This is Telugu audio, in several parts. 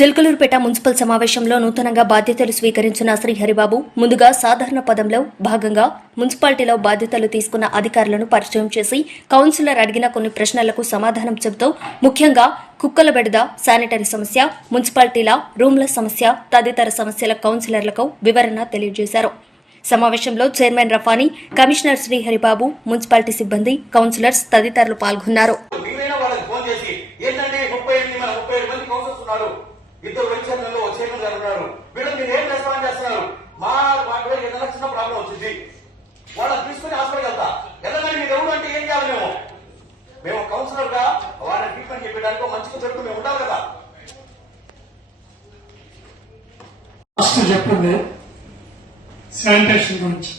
చిల్కలూరుపేట మున్సిపల్ సమావేశంలో నూతనంగా బాధ్యతలు స్వీకరించిన శ్రీహరిబాబు ముందుగా సాధారణ పదంలో భాగంగా మున్సిపాలిటీలో బాధ్యతలు తీసుకున్న అధికారులను పరిచయం చేసి కౌన్సిలర్ అడిగిన కొన్ని ప్రశ్నలకు సమాధానం చెబుతూ ముఖ్యంగా కుక్కల బెడద శానిటరీ సమస్య మున్సిపాలిటీల రూమ్ల సమస్య తదితర సమస్యల కౌన్సిలర్లకు వివరణ తెలియజేశారు. సమావేశంలో chairman Rafani commissioner Sriharibabu municipality సిబ్బంది కౌన్సిలర్స్ తదితరులు పాల్గొన్నారు. ఇద్దరు వెంచర్లలో చైర్మన్ గారు ఉన్నారు. వీళ్ళు మీరు ఏం రెస్పాండ్ చేస్తున్నారు? మా వాటిలో ఏదైనా చిన్న ప్రాబ్లం వచ్చింది. వాళ్ళని తీసుకుని హాస్పిటల్ వెళ్తా. వెళ్ళండి మీరు ఎవరు అంటే ఏం చేయాలి మేము? మేము కౌన్సిలర్గా వాళ్ళని ట్రీట్మెంట్ చేయడానికి మంచిగా చెప్తూ మేము ఉండాలి కదా. ఫస్ట్ చెప్పింది శానిటేషన్ గురించి.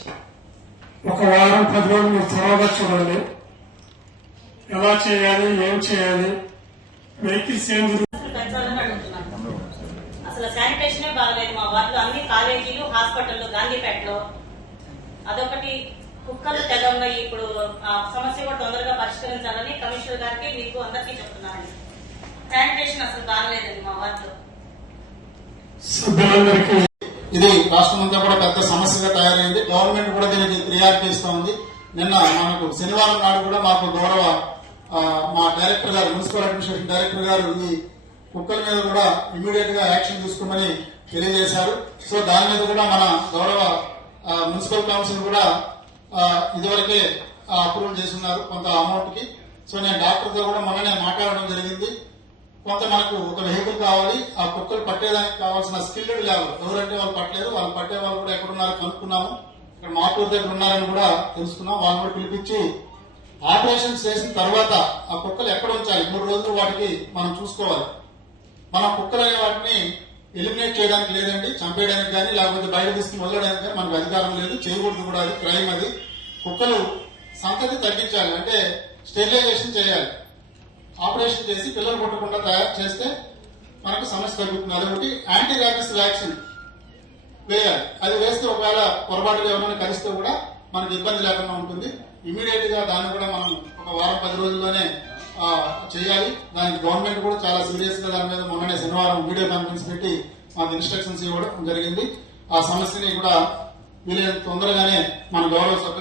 ఒక వారం పది రోజులు మీరు త్వరగా చూడండి. ఎలా చేయాలి ఏం చేయాలి వెహికల్స్ ఏం తిరుగు- పెంచాలని అడుగుతున్నాను అసలు శానిటేషనే బాగలేదు అన్ని కాలేజీలు హాస్పిటల్లో గాంధీపేటలో అదొకటి కుక్కలు తెగ ఉన్నాయి ఇప్పుడు ఆ సమస్య కూడా తొందరగా పరిష్కరించాలని కమిషనర్ గారికి మీకు అందరికీ చెప్తున్నానండి. శానిటేషన్ అసలు బాగలేదండి మా వార్డులో ఇది రాష్ట్రం అంతా కూడా పెద్ద సమస్యగా తయారైంది. గవర్నమెంట్ కూడా దీనికి ప్రియారిటీ ఇస్తా ఉంది. నిన్న మనకు శనివారం నాడు కూడా మాకు గౌరవ మా డైరెక్టర్ గారు మున్సిపల్ అడ్మినిస్ట్రేషన్ డైరెక్టర్ గారు ఈ కుక్కల మీద కూడా ఇమీడియట్గా యాక్షన్ తీసుకోమని తెలియజేశారు. సో దాని మీద కూడా మన గౌరవ మున్సిపల్ కౌన్సిల్ కూడా ఇదివరకే అప్రూవల్ చేస్తున్నారు కొంత అమౌంట్కి. సో నేను డాక్టర్తో కూడా మొన్ననే మాట్లాడడం జరిగింది. కొంత మనకు ఒక వెహికల్ కావాలి ఆ కుక్కలు పట్టేదానికి కావాల్సిన స్కిల్డ్ లేవల్ ఎవరంటే వాళ్ళు పట్టలేదు వాళ్ళు పట్టే వాళ్ళు కూడా ఎక్కడున్నారో కనుక్కున్నాము. ఇక్కడ మాటూరు దగ్గర ఉన్నారని కూడా తెలుసుకున్నాం. వాళ్ళు కూడా పిలిపించి ఆపరేషన్ చేసిన తర్వాత ఆ కుక్కలు ఎక్కడ ఉంచాలి? మూడు రోజులు వాటికి మనం చూసుకోవాలి. మన కుక్కలు వాటిని ఎలిమినేట్ చేయడానికి లేదండి చంపేయడానికి కానీ లేకపోతే బయట తీసుకుని వదలడానికి కానీ మనకు అధికారం లేదు. చేయకూడదు కూడా అది క్రైమ్ అది. కుక్కలు సంతతి తగ్గించాలి అంటే స్టెరిలైజేషన్ చేయాలి. ఆపరేషన్ చేసి పిల్లలు పుట్టకుండా తయారు చేస్తే మనకు సమస్య తగ్గుతుంది అదొకటి. యాంటీ ర్యాబిస్ వ్యాక్సిన్ వేయాలి. అది వేస్తే ఒకవేళ పొరపాటుగా ఏమైనా కలిస్తే కూడా మనకు ఇబ్బంది లేకుండా ఉంటుంది. ఇమీడియట్గా దాన్ని కూడా మనం ఒక వారం పది రోజుల్లోనే చేయాలి. దానికి గవర్నమెంట్ కూడా చాలా సీరియస్గా దాని మీద మొన్ననే శనివారం వీడియో కాన్ఫరెన్స్ పెట్టి మాకు ఇన్స్ట్రక్షన్స్ ఇవ్వడం జరిగింది. ఆ సమస్యని కూడా వీలైనంత తొందరగానే మన గౌరవ సభ్యులు